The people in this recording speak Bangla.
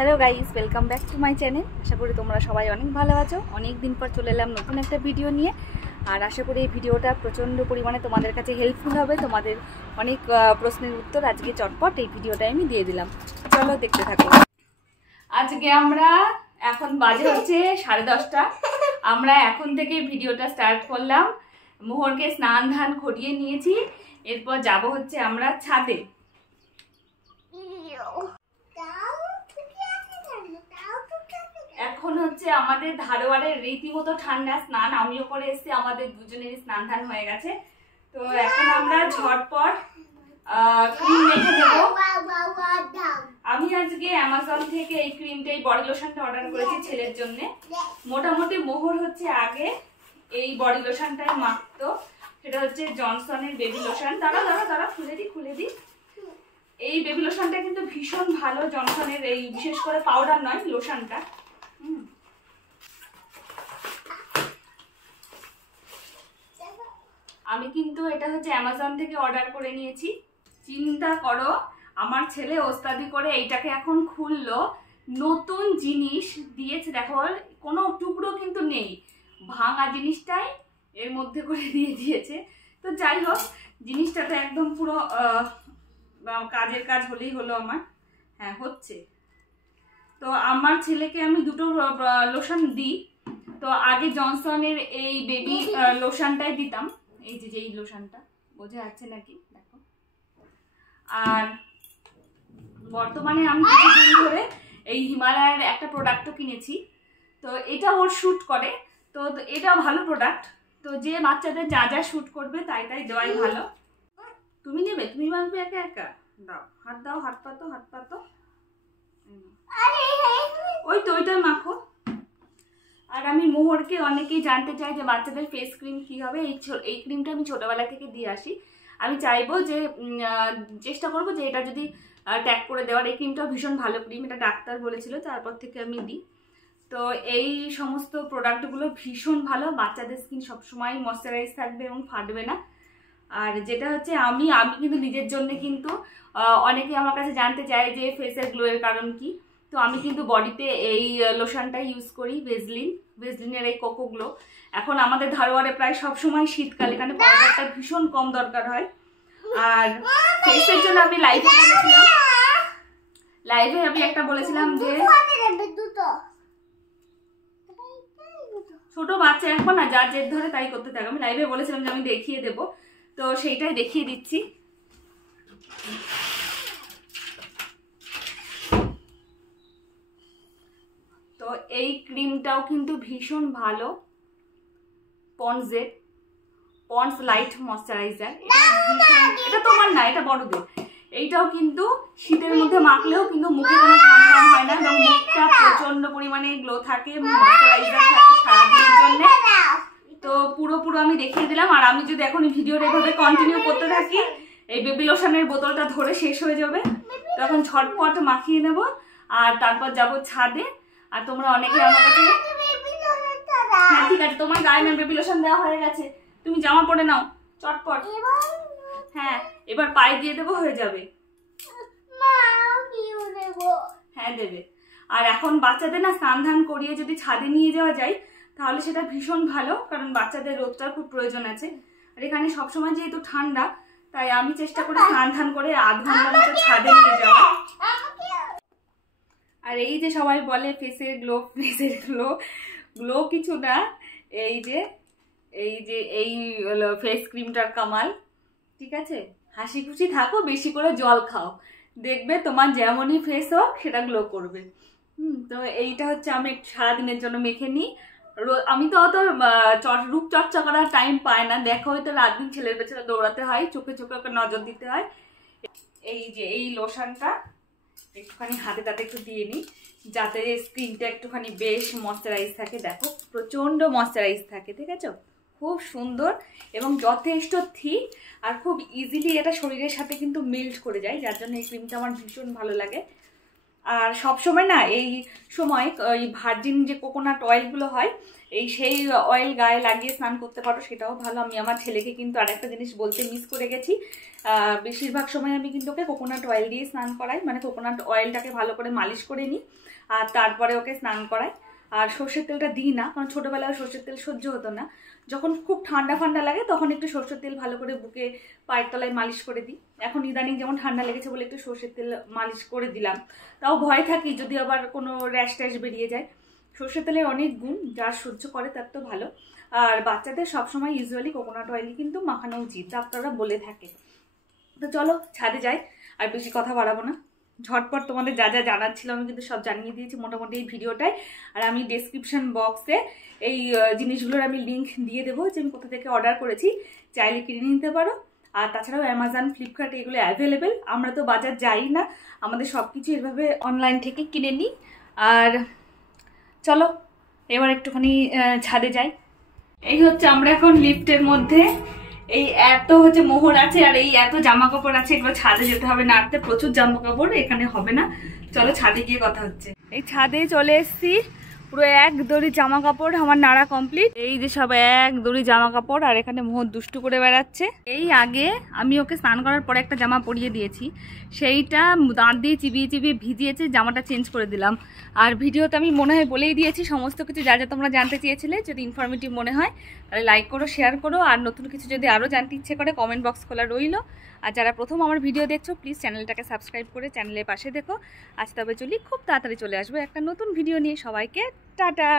Hello guys, welcome back to my channel. আশা করি তোমরা সবাই অনেক ভালো আছো। অনেক দিন পর চলে এলাম নতুন একটা ভিডিও নিয়ে। আর আশা করি এই ভিডিওটা প্রচণ্ড পরিমাণে তোমাদের কাছে হেল্পফুল হবে। তোমাদের অনেক প্রশ্নের উত্তর আজকে চটপট এই ভিডিওটা আমি দিয়ে দিলাম। চলো দেখতে থাকো। আজকে আমরা এখন বাজে হচ্ছে 10:30। আমরা এখন থেকে ভিডিওটা স্টার্ট করলাম। মোহরকে স্নান ধান করিয়ে নিয়েছি। এরপর যাব হচ্ছে আমরা ছাদে। এখন হচ্ছে আমাদের ধারওয়াড়ের রীতিমতো ঠান্ডা। স্নান আমিও করে এসেছি, আমাদের দুজনেরই স্নান ধান হয়ে গেছে। তো এখন আমরা ঝটপট ক্রিম মেখে দেবো। আমি আজকে অ্যামাজন থেকে এই ক্রিমটা, এই বডি লোশনটা অর্ডার করেছি ছেলের জন্য। মোটামুটি মোহর হচ্ছে আগে এই বডি লোশনটাই মাখতো। সেটা হচ্ছে জনসনের বেবি লোশন। দাঁড়া খুলে দিই। এই বেবি লোশনটা কিন্তু ভীষণ ভালো, জনসনের। এই বিশেষ করে পাউডার নয়, লোশনটা। আমি কিন্তু এটা হচ্ছে অ্যামাজন থেকে অর্ডার করে নিয়েছি। চিন্তা করো, আমার ছেলে ওস্তাদি করে এইটাকে এখন খুললো। নতুন জিনিস দিয়েছে, দেখো কোনো টুকরো কিন্তু নেই, ভাঙা জিনিসটাই এর মধ্যে করে দিয়ে দিয়েছে। তো যাই হোক, জিনিসটা তো একদম পুরো কাজের কাজ হলেই হলো আমার। হ্যাঁ, হচ্ছে। তো আমার ছেলেকে আমি দুটো লোশন দিই। তো আগে জনসনের এই বেবি লোশনটাই দিতাম। এই যে এই লোশনটা, বোঝা যাচ্ছে নাকি দেখো। আর বর্তমানে আমি কিছুদিন ধরে এই হিমালয়ের একটা প্রোডাক্টও কিনেছি। তো এটা ওর শ্যুট করে। তো এটা ভালো প্রোডাক্ট। তো যে বাচ্চাদের যা যা শ্যুট করবে তাই দেওয়াই ভালো। তুমি নেবে? তুমি মাখবে একা একা? দাও, হাত পাতো। ওইটা মাখো। আর আমি মোহরকে, অনেকেই জানতে চাই যে বাচ্চাদের ফেস ক্রিম কি হবে। এই ক্রিমটা আমি ছোটবেলা থেকে দিয়ে আসি। আমি চাইবো যে চেষ্টা করবো যে এটা যদি ট্যাগ করে দেওয়ার। এই ক্রিমটাও ভীষণ ভালো ক্রিম, এটা ডাক্তার বলেছিল, তারপর থেকে আমি দিই। তো এই সমস্ত প্রোডাক্টগুলো ভীষণ ভালো। বাচ্চাদের স্কিন সবসময় ময়শ্চারাইজ থাকবে এবং ফাটবে না। আর যেটা হচ্ছে আমি কিন্তু নিজের জন্য কিন্তু অনেকে আমার কাছে জানতে চায় যে ফেসের গ্লোয়ের কারণ কি। তো আমি কিন্তু বডিতে এই লোশনটা ইউজ করি, ভেজলিনের এই কোকো গ্লো। এখন আমাদের ধারওয়াড়ে প্রায় সবসময় শীতকালে, এখানে পাউডারটা ভীষণ কম দরকার হয়। আর ফেসের জন্য আমি লাইভে আমি একটা বলেছিলাম যে ছোট বাচ্চা এখন না, যার জেদ ধরে তাই করতে থাকে। আমি লাইভে বলেছিলাম যে আমি দেখিয়ে দেবো, তো সেইটাই দেখিয়ে দিচ্ছি। তো এই ক্রিমটাও কিন্তু ভীষণ ভালো, পন্ডস লাইট ময়শ্চারাইজার। এটা তোমার না, এটা বড়দের। এইটাও কিন্তু শীতের মধ্যে মাখলেও কিন্তু মুখে কোনো ঘাম হয় না এবং মুখটা প্রচন্ড পরিমাণে গ্লো থাকে, ময়শ্চারাইজার থাকে সারাদিনের জন্য। তো পুরো আমি দেখিয়ে দিলাম। আর আমি যদি এখন ভিডিওটা এভাবে কন্টিনিউ করতে থাকি, এই বেবি লোশনের বোতলটা ধরে শেষ হয়ে যাবে। তো এখন ঝটপট মাখিয়ে নেব আর তারপর যাব ছাদে। আর তোমরা অনেকে আমার কাছে, হ্যাঁ ঠিক আছে, তোমার গায়ে বেবি লোশন দেওয়া হয়ে গেছে, তুমি জামা পরে নাও চটপট। হ্যাঁ, এবার পায়ে দিয়ে দেবো, হয়ে যাবে। হ্যাঁ দেবে। আর এখন বাচ্চাদের না স্নান ধান করিয়ে যদি ছাদে নিয়ে যাওয়া যায় তাহলে সেটা ভীষণ ভালো, কারণ বাচ্চাদের রোদটার খুব প্রয়োজন আছে। আর এখানে সবসময় যেহেতু ঠান্ডা, তাই আমি চেষ্টা করি স্নান ধান করে আধ ঘন্টার মতো ছাদে নিয়ে যাওয়া। আর এই যে সবাই বলে ফেসের গ্লো কিছু না, এই যে এই ফেস ক্রিমটার কামাল। ঠিক আছে, হাসি খুশি থাকো, বেশি করে জল খাও, দেখবে তোমার যেমনই ফেস হোক সেটা গ্লো করবে। তো এইটা হচ্ছে আমি সারাদিনের জন্য মেখে নিই। আমি তো অত রূপচর্চা করার টাইম পাই না, দেখো হয়তো রাত দিন ছেলের পেছনে দৌড়াতে হয়, চোখে ওকে নজর দিতে হয়। এই যে এই লোশনটা একটুখানি হাতে তাতে একটু দিয়ে নিই, যাতে স্কিনটা একটুখানি বেশ ময়শ্চারাইজ থাকে। দেখো প্রচণ্ড ময়শ্চারাইজ থাকে, ঠিক আছে, খুব সুন্দর এবং যথেষ্ট থিক। আর খুব ইজিলি এটা শরীরের সাথে কিন্তু মেল্ট করে যায়, যার জন্য এই ক্রিমটা আমার ভীষণ ভালো লাগে। আর সব সময় না এই সময় ওই ভার্জিন যে কোকোনাট অয়েলগুলো হয় সেই অয়েল গায়ে লাগিয়ে স্নান করতে পারো, সেটাও ভালো। আমি আমার ছেলেকে কিন্তু আরেকটা জিনিস বলতে মিস করে গেছি, বেশিরভাগ সময় আমি কিন্তু ওকে কোকোনাট অয়েল দিয়ে স্নান করাই, মানে কোকোনাট অয়েলটাকে ভালো করে মালিশ করে নিই আর তারপরে ওকে স্নান করাই। আর সর্ষের তেলটা দিই না, কারণ ছোটোবেলায় সর্ষের তেল সহ্য হতো না। যখন খুব ঠান্ডা লাগে তখন একটু সর্ষের তেল ভালো করে বুকে পায়ের তলায় মালিশ করে দিই। এখন ইদানিং যেমন ঠান্ডা লেগেছে বলে একটু সর্ষের তেল মালিশ করে দিলাম, তাও ভয় থাকি যদি আবার কোনো র্যাশ ট্যাশ বেরিয়ে যায়। সর্ষের তেলের অনেক গুণ, যার সহ্য করে তার তো ভালো। আর বাচ্চাদের সবসময় ইউজুয়ালি কোকোনাট অয়েলই কিন্তু মাখানো উচিত, ডাক্তাররা বলে থাকে। তো চলো ছাদে যাই, আর বেশি কথা বাড়াবো না। ঝটপট তোমাদের যা যা জানার ছিল আমি কিন্তু সব জানিয়ে দিয়েছি মোটামুটি এই ভিডিওটায়। আর আমি ডেসক্রিপশন বক্সে এই জিনিসগুলোর আমি লিঙ্ক দিয়ে দেবো, যে আমি কোথা থেকে অর্ডার করেছি, চাইলে কিনে নিতে পারো। আর তাছাড়াও অ্যামাজন, ফ্লিপকার্ট এগুলো অ্যাভেলেবেল। আমরা তো বাজার যাই না, আমাদের সব কিছু এভাবে অনলাইন থেকে কিনে নিই। আর চলো এবার একটুখানি ছাদে যাই। এই হচ্ছে আমরা এখন লিফটের মধ্যে, এই এত হচ্ছে মোহর আছে আর এই এত জামা কাপড় আছে, এগুলো ছাদে যেতে হবে নাড়তে, প্রচুর জামা কাপড় এখানে হবে না। চলো ছাদে গিয়ে কথা হচ্ছে। এই ছাদে চলে এসছি, পুরো এক দড়ি জামা কাপড় আমার নাড়া কমপ্লিট। এই যে সব এক দড়ি জামা কাপড়, আর এখানে মোহর দুষ্টু করে বেড়াচ্ছে। এই আগে আমি ওকে স্নান করার পরে একটা জামা পরিয়ে দিয়েছি, সেইটা দাঁত দিয়ে চিবিয়ে চিবিয়ে ভিজিয়েছে, জামাটা চেঞ্জ করে দিলাম। আর ভিডিওতে আমি মনে হয় বলেই দিয়েছি সমস্ত কিছু, যা যা তোমরা জানতে চেয়েছিলে। যদি ইনফরমেটিভ মনে হয় তাহলে লাইক করো, শেয়ার করো, আর নতুন কিছু যদি আরও জানতে ইচ্ছে করে কমেন্ট বক্স খোলা রইল। আর যারা প্রথম আমার ভিডিও দেখছো প্লিজ চ্যানেলটাকে সাবস্ক্রাইব করে চ্যানেলের পাশে দেখো। আজ তবে চলি, খুব তাড়াতাড়ি চলে আসবো একটা নতুন ভিডিও নিয়ে। সবাইকে টাটা।